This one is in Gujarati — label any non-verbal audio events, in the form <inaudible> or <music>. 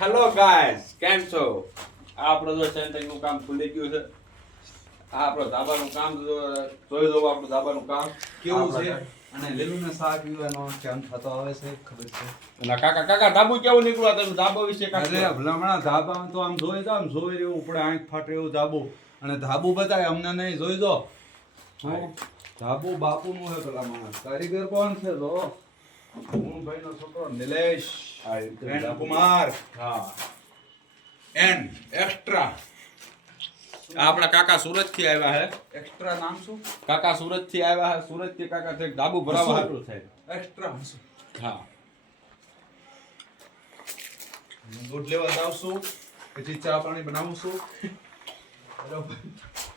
હેલો ગાઈસ કેમ છો? આપણો જો સેન્ટિંગ કામ ખુલી ગયું છે. આપણો ધાબાનું કામ જોઈ લો આપણું ધાબાનું કામ. કેવું છે? અને લીલું ને શાક પીવાનો કેમ થતો આવે છે ખબર છે? અને કાકા કાકા ધાબુ કેવું નીકળ્યું તમે? ધાબા વિશે કાંઈક હમણાં ધાબા તો આમ જોઈ દો આમ જોઈ રહ્યું ઉપડે આંખ ફાટે એવું ધાબુ. અને ધાબુ બતાય અમને નહીં જોઈ દો ધાબુ બાપુનું હે ભલામણા કારીગર કોણ છે તો હું ભાઈનો છોકરો નિલેશ. તો એન. કુમાર હા. એન એક્સ્ટ્રા આપણા કાકા સુરતથી આવ્યા હે. એક્સ્ટ્રા નામ શું? કાકા સુરતથી આવ્યા હે. સુરતથી કાકા છે ડાબુ ભરાવા? હાટું થાય. એક્સ્ટ્રા હા. દૂધ લેવા જાઉં છું. પછી ચા પાણી બનાવું છું. બરોબર <laughs>